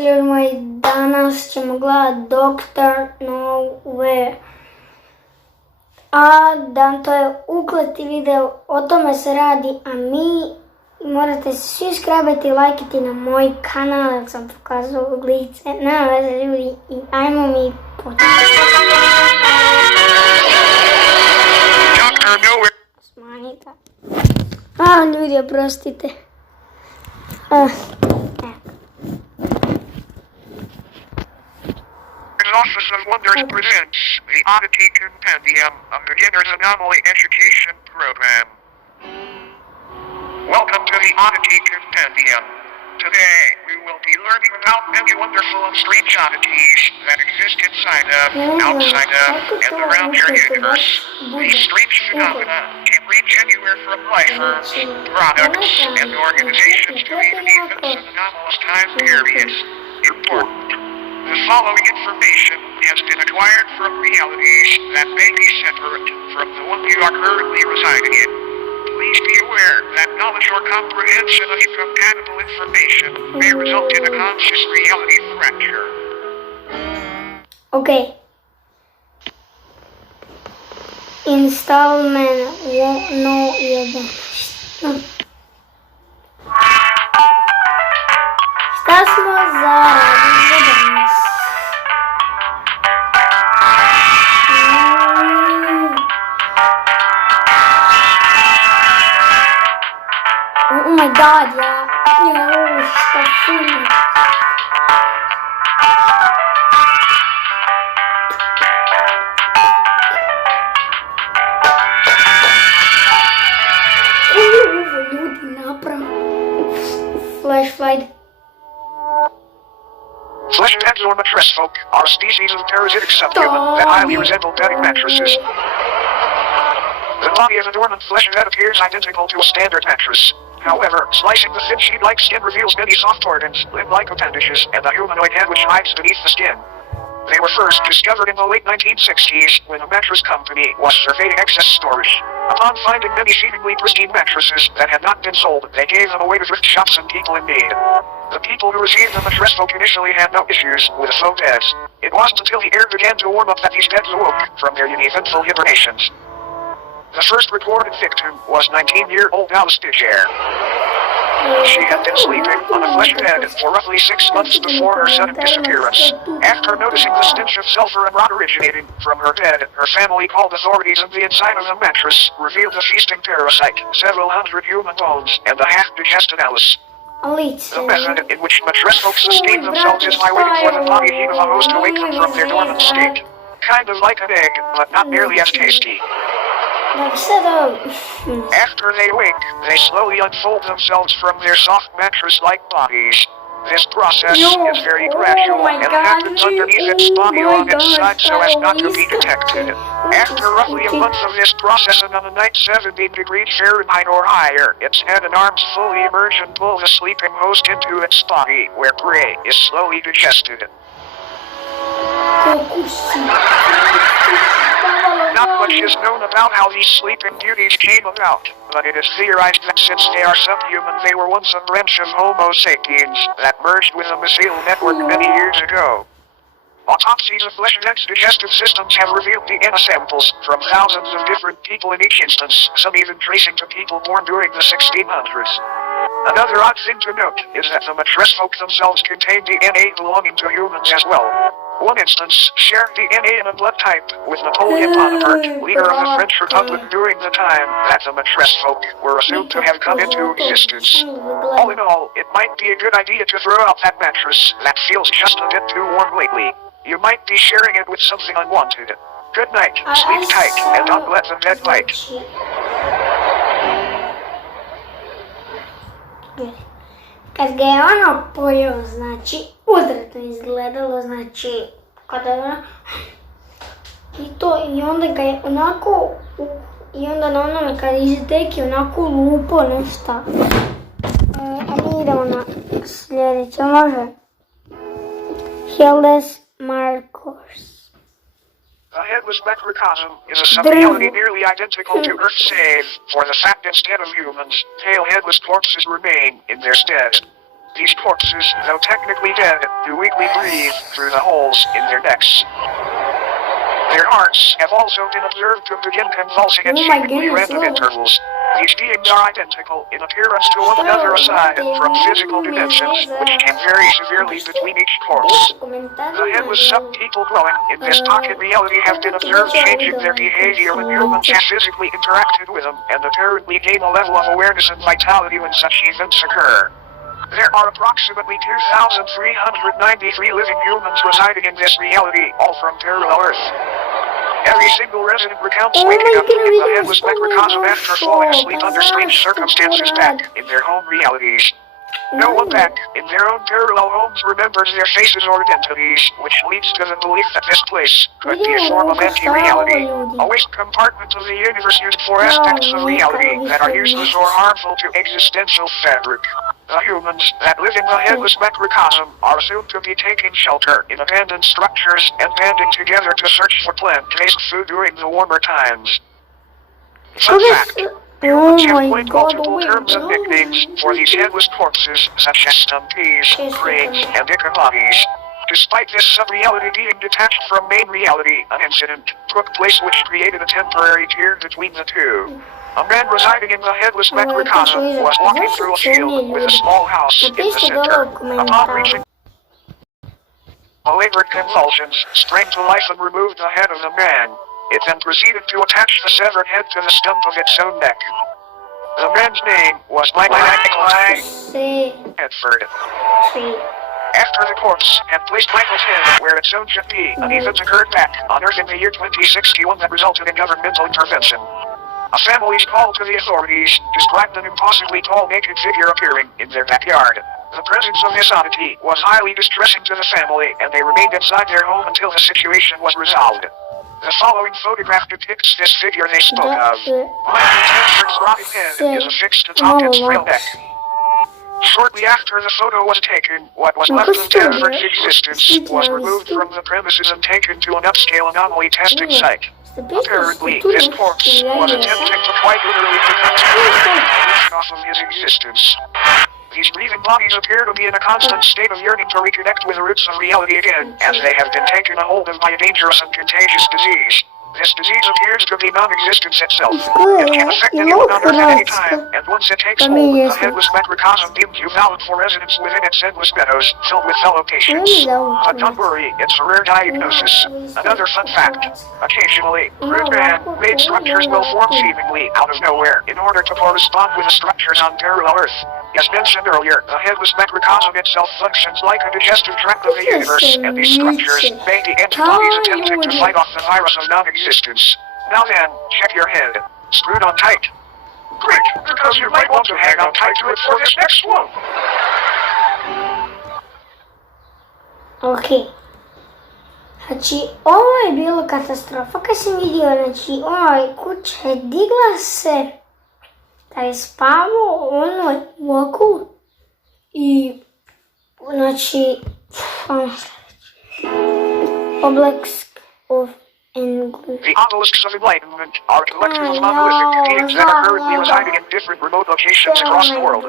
Ljudi moji, danas ćemo gledati Dr. Nowhere. To je ukleti video, o tome se radi, a mi morate se svi subscribe-ati i lajkati na moj kanal, jer sam pokazao lice. Nema veze ljudi, i ajmo mi početi. Smanjite. Ljudi, oprostite. Office of Wonders presents the Oddity Compendium, a beginner's anomaly education program. Welcome to the Oddity Compendium. Today, we will be learning about many wonderful and strange oddities that exist inside of, outside of, and around your universe. These strange phenomena can range anywhere from lifers, products, and organizations to even events and anomalous time periods. Important. The following information has been acquired from realities that may be separate from the one you are currently residing in. Please be aware that knowledge or comprehension of incompatible information may result in a conscious reality fracture. Okay. Installment 101. Šta smo zaradili danas? Oh my god, šta film. Ljudi napravo. Flashlight. Flesh-heads or mattress folk are a species of parasitic subhuman that highly resemble bedding mattresses. The body of a dormant flesh-head appears identical to a standard mattress. However, slicing the thin sheet-like skin reveals many soft organs, limb-like appendages, and a humanoid head which hides beneath the skin. They were first discovered in the late 1960s when a mattress company was surveying excess storage. Upon finding many seemingly pristine mattresses that had not been sold, they gave them away to thrift shops and people in need. The people who received the mattress folk initially had no issues with the faux beds. It wasn't until the air began to warm up that these beds awoke from their uneventful hibernations. The first reported victim was 19-year-old Alice Digere. She had been sleeping on a flesh bed for roughly 6 months before her sudden disappearance. After noticing the stench of sulfur and rot originating from her bed, her family called authorities, and the inside of the mattress revealed a feasting parasite, several hundred human bones, and a half-digested Alice. The method in which mattress folks sustain themselves is by waiting for the body heat of a host to wake them from their dormant state. Kind of like an egg, but not nearly as tasty. After they wake, they slowly unfold themselves from their soft mattress-like bodies. This process is very gradual and happens underneath its body on its side so as not to be detected. After roughly a month of this process and on a night 17 degrees Fahrenheit or higher, its head and arms fully emerge and pull the sleeping host into its body, where prey is slowly digested. Not much is known about how these sleeping beauties came about, but it is theorized that since they are subhuman, they were once a branch of Homo sapiens that merged with a mycelial network many years ago. Autopsies of flesh-heads' digestive systems have revealed DNA samples from thousands of different people in each instance, some even tracing to people born during the 1600s. Another odd thing to note is that the mattress folk themselves contain DNA belonging to humans as well. One instance shared DNA in a blood type with Napoleon Bonaparte, leader of the French Republic during the time that the mattress folk were assumed to have come into existence. All in all, it might be a good idea to throw out that mattress that feels just a bit too warm lately. You might be sharing it with something unwanted. Good night, sleep tight, and don't let the dead bite. Kad ga je ono pojeo, znači, odvratno izgledalo, znači, kada je ono, i onda ga je onako, i onda na onome kad izdeki onako lupo nešto. A mi idemo na sljedeće, može? Hildes Markos. A headless macrocosm is a subreality nearly identical to Earth, save for the fact instead of humans, pale headless corpses remain in their stead. These corpses, though technically dead, do weakly breathe through the holes in their necks. Their hearts have also been observed to begin convulsing at seemingly random intervals. These beings are identical in appearance to one another aside from physical dimensions, which can vary severely between each corpse. The headless sub-people dwelling in this pocket reality have been observed changing their behavior when humans have physically interacted with them, and apparently gain a level of awareness and vitality when such events occur. There are approximately 2,393 living humans residing in this reality, all from parallel Earth. Every single resident recounts waking up in the headless microcosm after falling asleep under strange circumstances back in their home realities. No one back in their own parallel homes remembers their faces or identities, which leads to the belief that this place could be a form of anti-reality, a waste compartment of the universe used for aspects of reality that are useless or harmful to existential fabric. The humans that live in the headless macrocosm are assumed to be taking shelter in abandoned structures and banding together to search for plant-based food during the warmer times. Fun fact, humans have coined multiple terms and nicknames for these headless corpses, such as stumpies, cranes, and ichabodies. Despite this sub-reality being detached from main reality, an incident took place which created a temporary tier between the two. A man residing in the headless macrocosm was walking through a field with a small house in the center. Upon reaching, labored convulsions sprang to life and removed the head of the man. It then proceeded to attach the severed head to the stump of its own neck. The man's name was Michael Edford. After the corpse had placed Michael's head where its own should be, an event occurred back on Earth in the year 2061 that resulted in governmental intervention. A family's call to the authorities described an impossibly tall naked figure appearing in their backyard. The presence of this oddity was highly distressing to the family, and they remained inside their home until the situation was resolved. The following photograph depicts this figure they spoke of. Michael Edford's rotting head is affixed atop its frail neck. Shortly after the photo was taken, what was left of Edford's existence was removed from the premises and taken to an upscale anomaly testing site. Apparently, this corpse was attempting to quite literally prevent the off of his existence. These breathing bodies appear to be in a constant state of yearning to reconnect with the roots of reality again, as they have been taken a hold of by a dangerous and contagious disease. This disease appears to be non-existence itself. It can affect anyone on Earth at any time, and once it takes hold, the headless macrocosm deemed you valid for residents within its endless meadows, filled with fellow patients. But don't worry, it's a rare diagnosis. Another fun fact, occasionally, crude man-made structures will form seemingly out of nowhere in order to correspond with the structures on parallel Earth. As mentioned earlier, the headless macrocosm itself functions like a digestive tract of the universe, and these structures may be antibodies attempting to fight off the virus of non-existence. Now then, check your head. Screwed on tight. Great, because you might want to hang on tight to it for this next one. Ok. Znači, ovo je bilo katastrofa kad sam vidio, znači, kuća je digla se, da je spavao ovako i, znači, oblaks of English. The obelisks of enlightenment are a collective of monolithic beings that are currently residing in different remote locations across the world.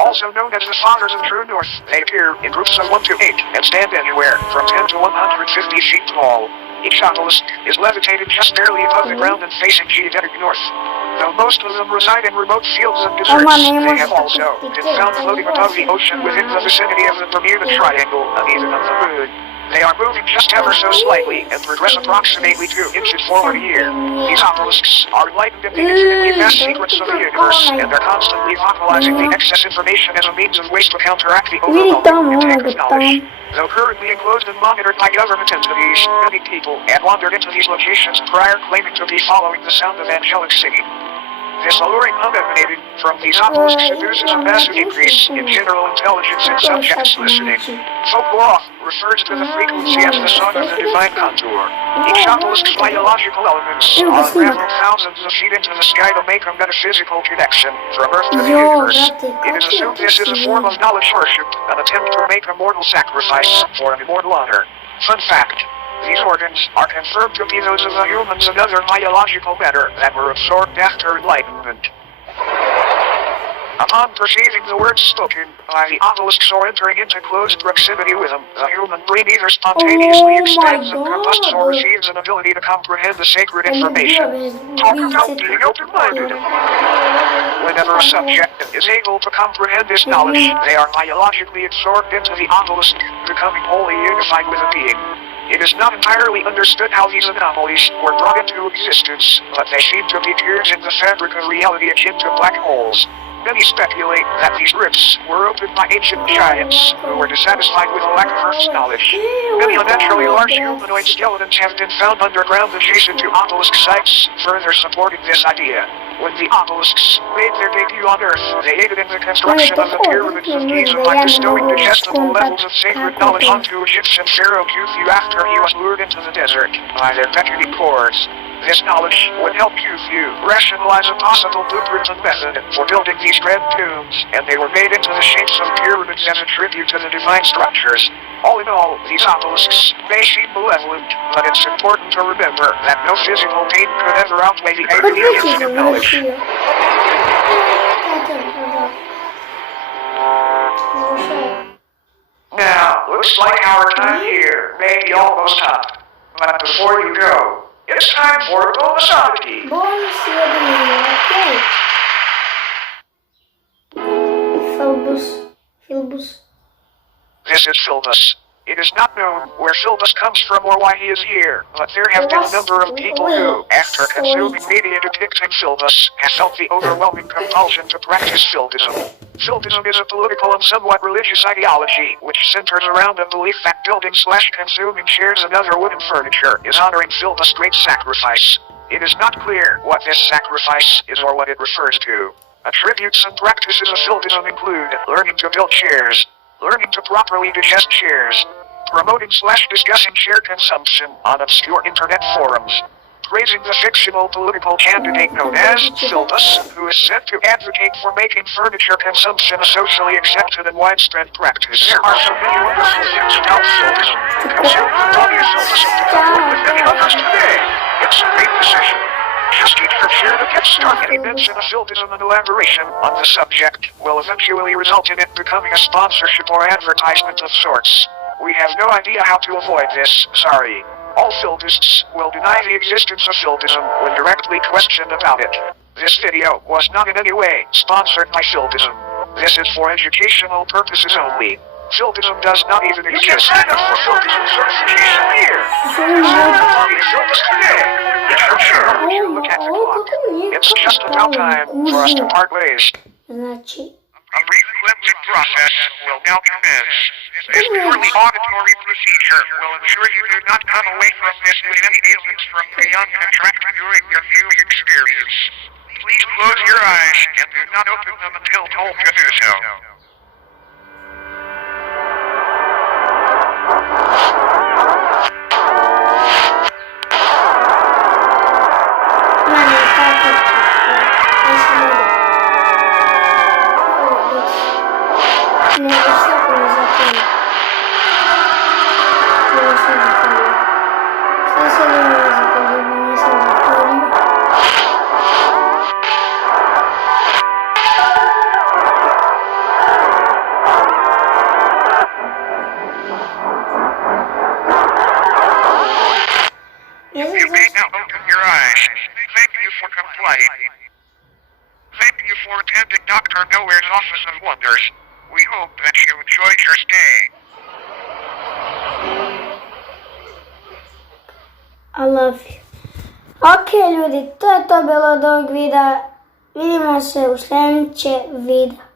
Also known as the Fathers of True North, they appear in groups of 1 to 8 and stand anywhere from 10 to 150 feet tall. Each obelisk is levitated just barely above the ground and facing geodetic north. Though most of them reside in remote fields and deserts, they have also been found floating above the ocean within the vicinity of the Bermuda Triangle and even of the Moon. They are moving just ever so slightly and progress approximately 2 inches forward a year. These obelisks are enlightened in the infinitely vast secrets of the universe, and they're constantly vocalizing the excess information as a means of ways to counteract the overwhelming intake of knowledge. Though currently enclosed and monitored by government entities, many people had wandered into these locations prior claiming to be following the sound of angelic singing. This alluring hum emanating from these obelisks induces a massive increase in general intelligence in subjects listening. Folklore refers to the frequency as the song of the divine contour. Each obelisk's biological elements are unraveled thousands of feet into the sky to make a metaphysical connection from Earth to the universe. It is assumed this is a form of knowledge worship, an attempt to make a mortal sacrifice for an immortal honor. Fun fact. These organs are confirmed to be those of the humans and other biological matter that were absorbed after enlightenment. Upon perceiving the words spoken by the obelisks or entering into close proximity with them, the human brain either spontaneously expands and combusts or receives an ability to comprehend the sacred information. Talk about being open-minded. Whenever a subject is able to comprehend this knowledge, they are biologically absorbed into the obelisk, becoming wholly unified with the being. It is not entirely understood how these anomalies were brought into existence, but they seem to be tears in the fabric of reality akin to black holes. Many speculate that these rifts were opened by ancient giants who were dissatisfied with a lack of Earth's knowledge. Many unnaturally large humanoid skeletons have been found underground adjacent to obelisk sites, further supporting this idea. When the obelisks made their debut on Earth, they aided in the construction of the pyramids of Giza by bestowing digestible levels of sacred knowledge onto Egyptian pharaoh Khufu after he was lured into the desert by their beckoning chords. This knowledge would help Khufu rationalize a possible blueprint and method for building these grand tombs, and they were made into the shapes of pyramids as a tribute to the divine structures. All in all, these obelisks may seem malevolent, but it's important to remember that no physical pain could ever outweigh the agony of infinite knowledge. Now, looks like our time here may be almost up. But before you go, it's time for a bonus oddity. Philbus. This is Philbus. It is not known where Philbus comes from or why he is here, but there have been a number of people who, after consuming media depicting Philbus, have felt the overwhelming compulsion to practice Philbism. Philbism is a political and somewhat religious ideology which centers around a belief that building/consuming chairs and other wooden furniture is honoring Philbus' great sacrifice. It is not clear what this sacrifice is or what it refers to. Attributes and practices of Philbism include learning to build chairs, learning to properly digest chairs, promoting/discussing chair consumption on obscure internet forums, praising the fictional political candidate known as Philbus, who is said to advocate for making furniture consumption a socially accepted and widespread practice. There are so many wonderful things about Philbism. Consume the body of Philbus to come up with many others today. It's a great decision. Just eat your share to get started. Any mention of Philbism and elaboration on the subject will eventually result in it becoming a sponsorship or advertisement of sorts. We have no idea how to avoid this, sorry. All Philbists will deny the existence of Philbism when directly questioned about it. This video was not in any way sponsored by Philbism. This is for educational purposes only. Philbism does not even exist. You can sign up for Philbism certification here. Philbis today. Sure, look at the clock. It's just about time for us to part ways. A brief cleansing process will now commence. This purely auditory procedure will ensure you do not come away from this with any ailments from beyond contracted during your viewing experience. Please close your eyes and do not open them until told to do so. You may now open your eyes. Thank you for complying. Thank you for attending Dr. Nowhere's Office of Wonders. We hope that you enjoyed your stay. I love you. Ok ljudi, to je to bilo od ovog videa. Vidimo se u sljedećem videu.